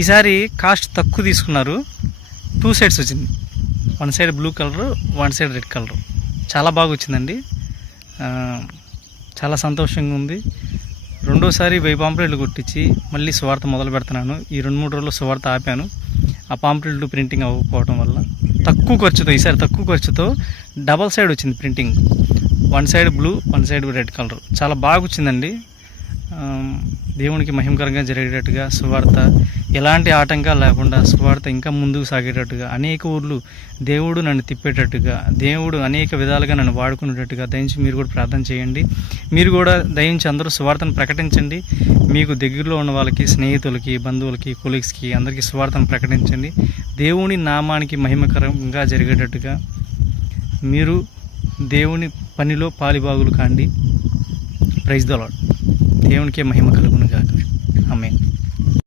ఈసారి కాస్ట్ తక్కువ తీసుకున్నారు. 2 సైడ్స్ వచ్చింది. 1 side blue colour, 1 side red colour. చాలా బాగా వచ్చిందండి. చాలా సంతోషంగా ఉంది. రెండోసారి 1000 పాంప్లెట్లు కొట్టించి మళ్ళీ సువార్త మొదలు పెడుతున్నాను. ఈ 2-3 రోజుల్లో సువార్త ఆపాను. ఆ పాంప్లెట్లు ప్రింటింగ్ అవ్వకపోవడం వల్ల తక్కువ ఖర్చుతో, ఈసారి తక్కువ ఖర్చుతో డబల్ సైడ్ వచ్చింది printing. 1 side blue, 1 side red colour. చాలా బాగా వచ్చిందండి. దేవునికి మహిమకరంగా జరిగేటట్టుగా సువార్త ఎలాంటి ఆటంకాలు లేకుండా సువార్త ఇంకా ముందుకు సాగేటట్టుగా, అనేక ఊర్లు దేవుడు నన్ను తిప్పేటట్టుగా, దేవుడు అనేక విధాలుగా నన్ను వాడుకునేటట్టుగా దయించి మీరు కూడా ప్రార్థన చేయండి. మీరు కూడా దయించి అందరూ సువార్తను ప్రకటించండి. మీకు దగ్గరలో ఉన్న వాళ్ళకి, స్నేహితులకి, బంధువులకి, కొలీగ్స్కి అందరికీ సువార్తను ప్రకటించండి. దేవుని నామానికి మహిమకరంగా జరిగేటట్టుగా మీరు దేవుని పనిలో పాలిభాగులు కాండి. Praise the lord. దేవునికే మహిమ కలుగును గాక. ఆమేన్.